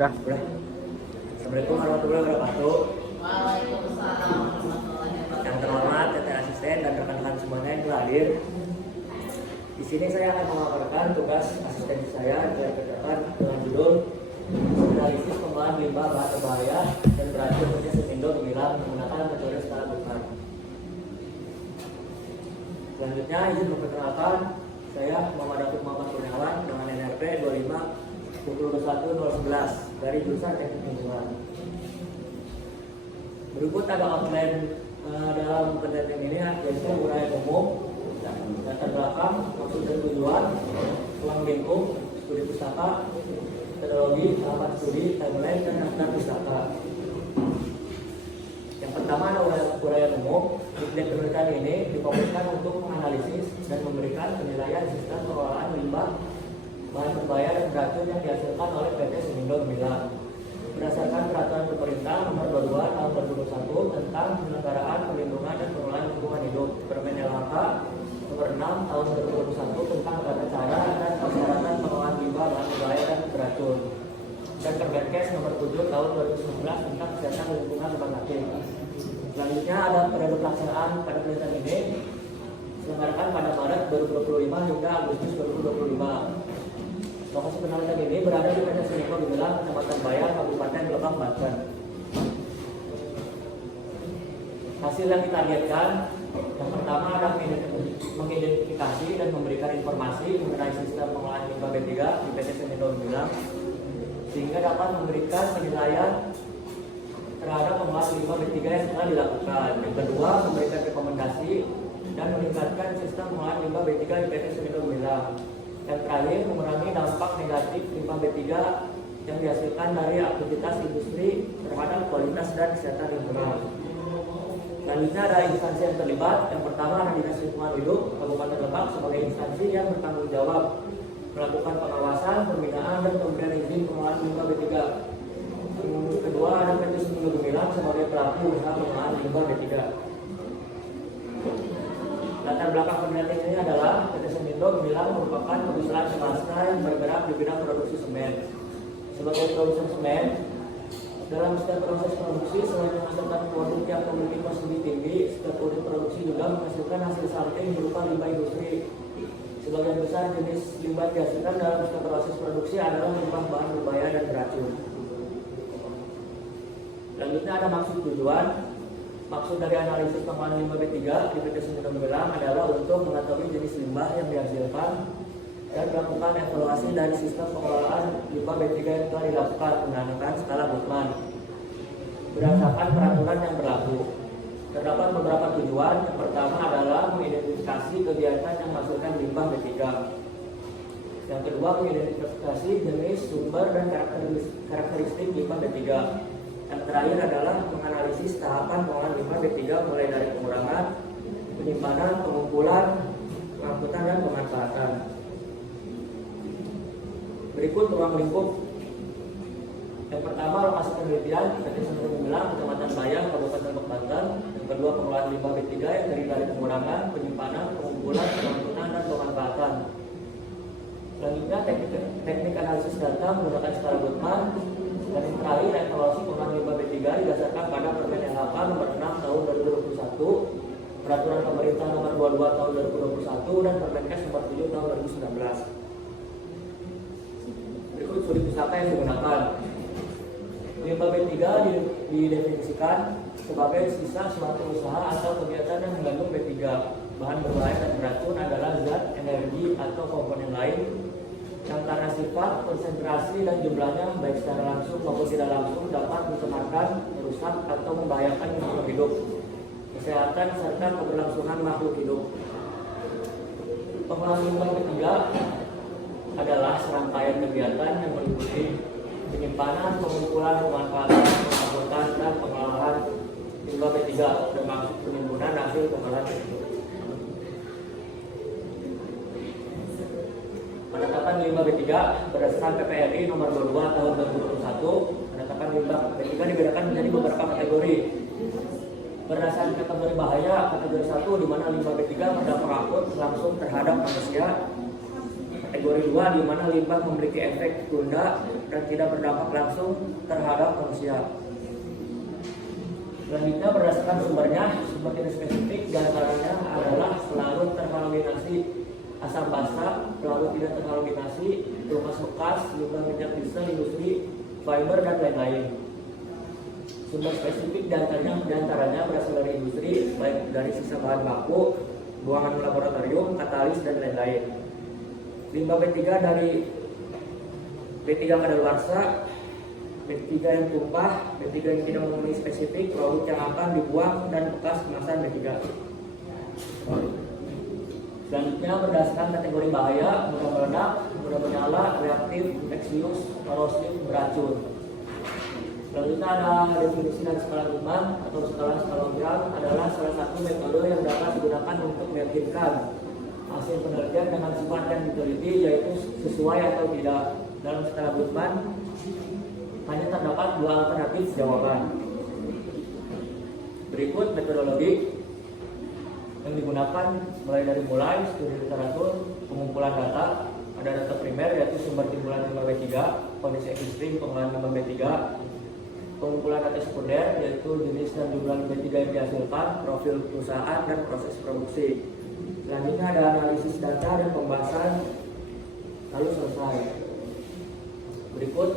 Udah. Assalamualaikum warahmatullahi wabarakatuh. Waalaikumsalam warahmatullahi wabarakatuh. Yang terhormat, teteh asisten dan rekan-rekan semuanya yang telah hadir. Di sini saya akan memaparkan tugas asisten saya yang kerjakan dengan judul analisis pengolahan limbah bahan berbahaya dan beracun kerja Semindo Gemilang menggunakan metode skala Guttman. Selanjutnya izin memperkenalkan saya Muhammad Datuk Muhammad Kurniawan dengan NRP 25 dari jurusan Teknik Lingkungan. Berikut ada outline dalam penelitian ini, yaitu uraian umum, latar belakang, maksud dan tujuan, ruang lingkup, studi pustaka, metodologi, alamat studi, timeline, dan daftar pustaka. Yang pertama ada uraian umum. Penelitian ini difokuskan untuk menganalisis dan memberikan penilaian sistem pengolahan limbah bahan berbahaya dan beracun yang dihasilkan oleh PT Semindo Gemilang berdasarkan peraturan pemerintah nomor 22 tahun 2021 tentang penyelenggaraan perlindungan dan pengelolaan lingkungan hidup, Permen LHK nomor 6 tahun 2021 tentang tata cara dan persyaratan pengelolaan limbah bahan berbahaya dan beracun, dan Permenkes nomor 7 tahun 2019 tentang kesehatan lingkungan rumah sakit. Selanjutnya ada periode pelaksanaan pada penelitian ini diselenggarakan pada Maret 2025 hingga Agustus 2025. Lokasi penelitian ini berada di PT Semindo Gemilang, Kecamatan Bayar, Kabupaten Lebak, Banten. Hasil yang ditargetkan, yang pertama adalah mengidentifikasi dan memberikan informasi mengenai sistem pengolahan limbah B3 di PT Semindo Gemilang, sehingga dapat memberikan penilaian terhadap pengolahan limbah B3 yang telah dilakukan. Yang kedua, memberikan rekomendasi dan meningkatkan sistem pengolahan limbah B3 di PT Semindo Gemilang. Yang terakhir, mengurangi dampak negatif limbah B3 yang dihasilkan dari aktivitas industri terhadap kualitas dan kesehatan lingkungan. Selanjutnya ada instansi yang terlibat. Yang pertama ada Dinas Lingkungan Hidup Kabupaten Lebak sebagai instansi yang bertanggung jawab melakukan pengawasan, pembinaan, dan pemberian izin pengolahan limbah B3. Yang kedua ada PT Semindo Gemilang sebagai pelaku usaha pengolahan limbah B3. Latar belakang penelitian ini adalah PT Semindo Gemilang merupakan perusahaan swasta yang bergerak di bidang produksi semen. Sebagai produsen semen, dalam setiap proses produksi selain menghasilkan produk yang memiliki cost lebih tinggi, setiap unit produksi juga menghasilkan hasil samping berupa limbah industri. Sebagian besar jenis limbah yang dihasilkan dalam setiap proses produksi adalah limbah bahan berbahaya dan beracun. Selanjutnya ada maksud tujuan. Maksud dari analisis pengolahan limbah B3 di PT Semindo Gemilang adalah untuk mengetahui jenis limbah yang dihasilkan dan melakukan evaluasi dari sistem pengelolaan limbah B3 yang telah dilakukan menggunakan skala Guttman berdasarkan peraturan yang berlaku. Terdapat beberapa tujuan. Yang pertama adalah mengidentifikasi kegiatan yang menghasilkan limbah B3. Yang kedua, mengidentifikasi jenis, sumber, dan karakteristik limbah B3. Yang terakhir adalah menganalisis tahapan pengolahan limbah B3 mulai dari pengurangan, penyimpanan, pengumpulan, pengangkutan, dan pemanfaatan. Berikut ruang lingkup. Yang pertama, lokasi penelitian PT Semindo Gemilang, Kecamatan Bayang, Kabupaten Lebak, Banten. Yang kedua, pengolahan limbah B3 yang terdiri dari pengurangan, penyimpanan, pengumpulan, pengangkutan, dan pemanfaatan. Selanjutnya, teknik analisis data menggunakan skala Guttman. Dan yang terakhir, evaluasi pengolahan limbah B3 didasarkan pada Permen LHK nomor 6 tahun 2021, Peraturan Pemerintah nomor 22 tahun 2021, dan Permenkes nomor 7 tahun 2019. Berikut studi pustaka yang digunakan. Limbah B3 didefinisikan sebagai sisa suatu usaha atau kegiatan yang mengandung B3. Bahan berbahaya dan beracun adalah zat, energi, atau komponen lain yang karena sifat, konsentrasi, dan jumlahnya baik secara langsung maupun tidak langsung dapat mencemarkan, merusak, atau membahayakan lingkungan hidup, kesehatan, serta keberlangsungan makhluk hidup. Pengolahan limbah B3 adalah serangkaian kegiatan yang meliputi penyimpanan, pengumpulan, pemanfaatan, pengangkutan, dan pengolahan limbah B3 termasuk penimbunan hasil pengolahan tersebut. Penetapan limbah B3 berdasarkan PPRI nomor 22 tahun 2021. Penetapan limbah B3 dibedakan menjadi beberapa kategori. Berdasarkan kategori bahaya, kategori 1 di mana limbah B3 berdampak akut langsung terhadap manusia. Kategori kategori 2 di mana limbah memiliki efek tunda dan tidak berdampak langsung terhadap manusia. Selanjutnya berdasarkan sumbernya, sumber tidak spesifik diantaranya adalah pelarut terhalogenasi asam basa, pelarut tidak terhalogenasi, pelumas bekas, limbah minyak diesel, industri, fiber, dan lain-lain. Sumber spesifik diantaranya berasal dari industri, baik dari sisa bahan baku, buangan laboratorium, katalis, dan lain-lain. Limbah B3 dari B3 kadaluarsa, B3 yang tumpah, B3 yang tidak memenuhi spesifik, produk yang akan dibuang, dan bekas kemasan B3. Selanjutnya berdasarkan kategori bahaya, mudah meledak, mudah menyala, reaktif, infeksius, korosif, beracun. Selanjutnya ada definisi dan skala Goodman atau skala Scalogran adalah salah satu metode yang dapat digunakan untuk meyakinkan hasil penelitian dengan sifat yang diteliti, yaitu sesuai atau tidak. Dalam skala Goodman hanya terdapat dua alternatif jawaban. Berikut metodologi yang digunakan mulai studi literatur, pengumpulan data, ada data primer yaitu sumber timbulan limbah B3, kondisi ekstrim pengolahan limbah B3, pengumpulan data sekunder yaitu jenis dan jumlah limbah B3 yang dihasilkan, profil perusahaan, dan proses produksi. Selanjutnya ada analisis data dan pembahasan, lalu selesai. Berikut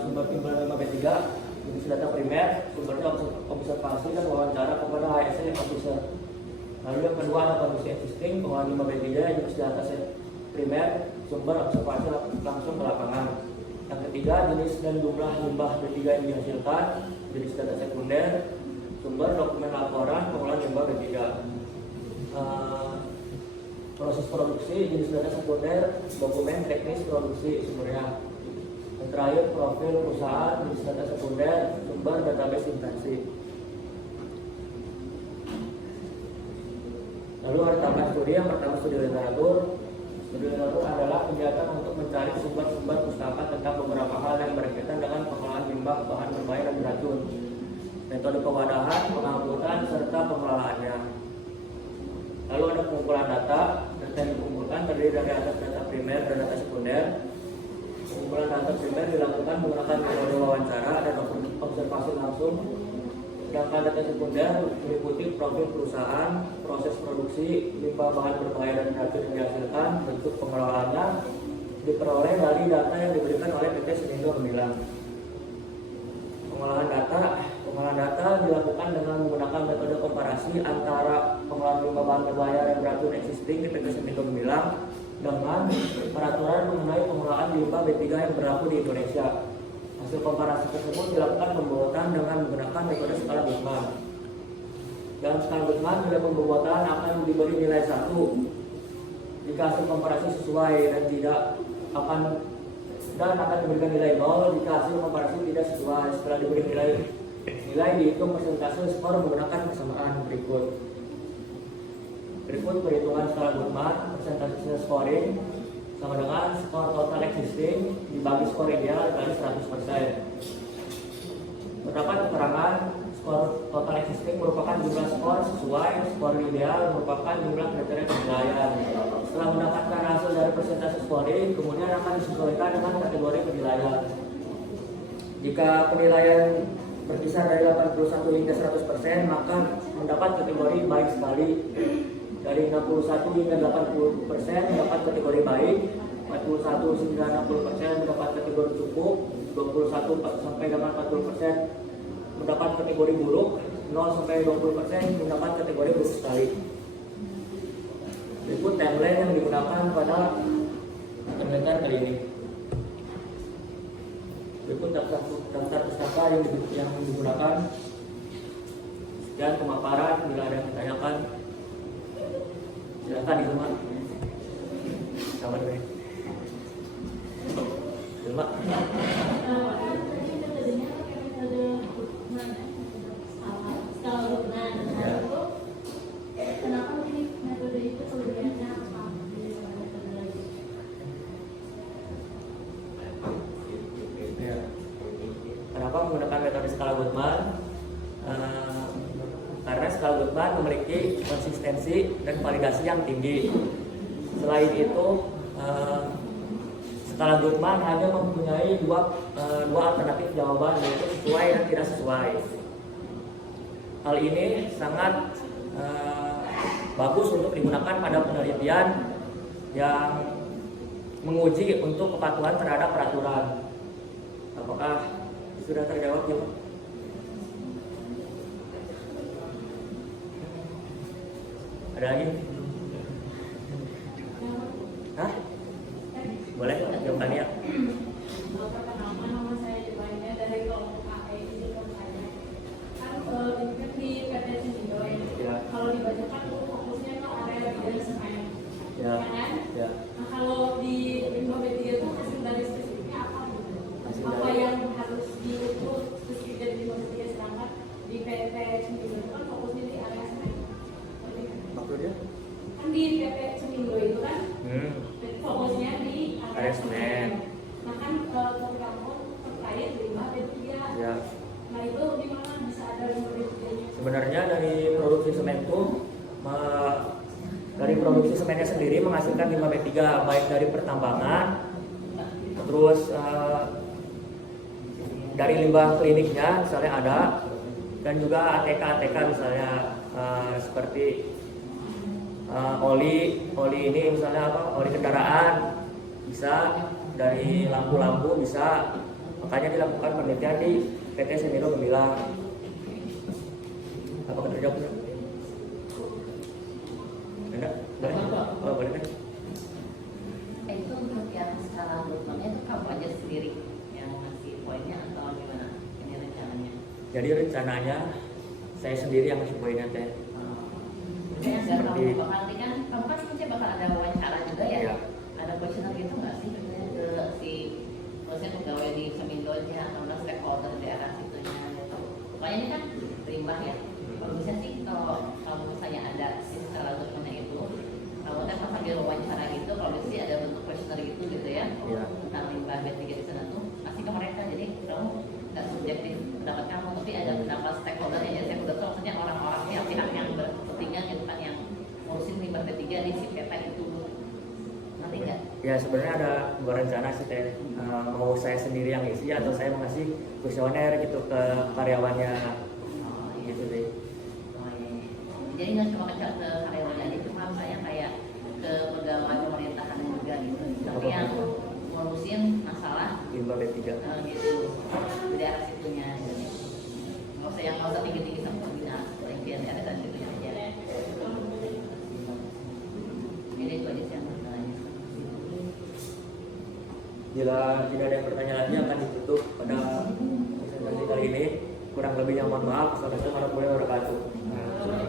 sumber timbulan limbah B3, jenis data primer, sumbernya observasi dan wawancara kepada HSE officer. Lalu yang kedua ada kondisi existing, pengolahan limbah B3, jenis data primer, sumber observasi langsung ke lapangan. Yang ketiga, jenis dan jumlah limbah B3 yang dihasilkan, jenis data sekunder, sumber dokumen laporan pengolahan limbah B3. Proses produksi, jenis data sekunder, dokumen teknis produksi sumbernya. Yang terakhir, profil perusahaan, jenis data sekunder, sumber database instansi. Lalu ada tambahan studi. Yang pertama, studi literatur. Studi literatur adalah kegiatan untuk mencari sumber-sumber pustaka tentang beberapa hal yang berkaitan dengan pengolahan limbah, bahan berbahaya, dan beracun, metode pengwadahan, pengangkutan, serta pengelolaannya. Lalu ada pengumpulan data. Data yang dikumpulkan terdiri dari data primer dan data sekunder. Pengumpulan data primer dilakukan menggunakan metode wawancara dan observasi langsung. Sedangkan data sekunder meliputi profil perusahaan, proses produksi, limbah bahan berbahaya dan beracun yang dihasilkan, bentuk pengelolaannya diperoleh dari data yang diberikan oleh PT Semindo Gemilang. Pengolahan data dilakukan dengan menggunakan metode komparasi antara pengolahan limbah bahan berbahaya dan beracun existing di PT Semindo Gemilang dengan peraturan mengenai pengolahan limbah B3 yang berlaku di Indonesia. Hasil komparasi tersebut dilakukan pembuatan dengan menggunakan metode skala Goodman. Dalam skala Goodman, nilai pembuatan akan diberi nilai 1 jika hasil komparasi sesuai dan akan diberikan nilai 0 jika hasil komparasi tidak sesuai. Setelah diberi nilai dihitung persentase skor menggunakan persamaan berikut. Berikut perhitungan skala Goodman. Persentase scoring sama dengan skor total existing dibagi skor ideal kali 100%. Terdapat keterangan skor total existing merupakan jumlah skor sesuai, skor ideal merupakan jumlah kriteria penilaian. Setelah mendapatkan hasil dari persentase scoring, kemudian akan disesuaikan dengan kategori penilaian. Jika penilaian berkisar dari 81 hingga 100%, maka mendapat kategori baik sekali. Dari 61 hingga 80% mendapat kategori baik, 41 hingga 60% mendapat kategori cukup, 21 sampai 40% mendapat kategori buruk, 0 sampai 20% mendapat kategori buruk sekali. Berikut timeline yang digunakan pada penelitian kali ini. Berikut daftar pustaka yang digunakan. Sekian pemaparan. Bila ada yang ditanyakan, silakan di rumah. Sabar deh. Terima. Kenapa menggunakan metode skala Goodman? Karena skala Goodman memiliki konsistensi dan validasi yang tinggi. Selain itu, skala Goodman hanya mempunyai dua alternatif jawaban, yaitu sesuai dan tidak sesuai. Hal ini sangat bagus untuk digunakan pada penelitian yang menguji untuk kepatuhan terhadap peraturan. Apakah sudah terjawab juga? Ada lagi? Hah? Boleh jawabannya? Perkenalkan, nama saya Jepangnya dari kelompok AE di saya. Kan ini kan di PT Cendol Ya. kalau dibacakan tuh fokusnya ke area dari semen, Ya. kan? Ya. Nah kalau di limbah B3 tuh hasil dari spesifiknya apa? Hasil Apa dari- yang harus diukur spesifik dari limbah B3, sedangkan di PT Cendol itu kan fokusnya di area semen. Ngerti kan? Maksudnya? Kan di PT Cendol itu kan fokusnya di Area semen. Nah kan program terkait limbah B3. Ya. Nah itu gimana bisa ada limbah B3-nya? Sebenarnya dari produksi semen itu dari produksi semennya sendiri menghasilkan limbah B3 baik dari pertambangan, terus dari limbah kliniknya misalnya ada, dan juga ATK misalnya seperti oli ini misalnya apa, oli kendaraan bisa, dari lampu-lampu bisa. Makanya dilakukan penelitian di PT Semino Gemilang. Apakah terjawab? Enggak? Boleh? Oh, boleh kan? Itu untuk yang skala Goodman itu kamu aja sendiri yang ngasih poinnya atau gimana ini rencananya? Jadi rencananya saya sendiri yang ngasih poinnya teh. Yang Seperti- kamu bakal nanti kan kamu kan sebenarnya bakal ada wawancara juga ya? Iya. Ada questionnaire gitu nggak sih sebenarnya ke si maksudnya pegawai di Semindonya atau enggak stakeholder daerah situnya gitu. Pokoknya ini kan limbah ya. Kalau bisa sih kalau misalnya ada si skala Goodman itu, kalau kan pas sambil wawancara gitu, kalau bisa sih ada bentuk questionnaire gitu ya, Iya. tentang limbah B3 di sana tuh kasih ke mereka. Jadi kamu nggak subjektif pendapat kamu, tapi ada pendapat stakeholder ya. Stakeholder itu maksudnya orang-orang pihak yang berkepentingan gitu kan, yang ngurusin limbah B3 di si PT itu. Nanti nggak? Ya sebenarnya ada dua rencana sih teh. Mau saya sendiri yang isi atau saya mengasih kuesioner gitu ke karyawannya Oh, iya. gitu deh. Oh, iya. Jadi nggak cuma ke karyawan aja, cuma saya kayak ke pegawai pemerintahan juga gitu. Tapi yang ngurusin masalah Limbah B3. gitu di daerah situnya. Gitu. Nggak usah tinggi-tinggi sama pembinaan, pembinaan daerah dan situnya aja. Jadi itu aja sih yang bertanya. Bila tidak ada yang bertanya lagi akan ditutup pada presentasi kali ini. Kurang lebihnya mohon maaf. Assalamualaikum warahmatullahi wabarakatuh.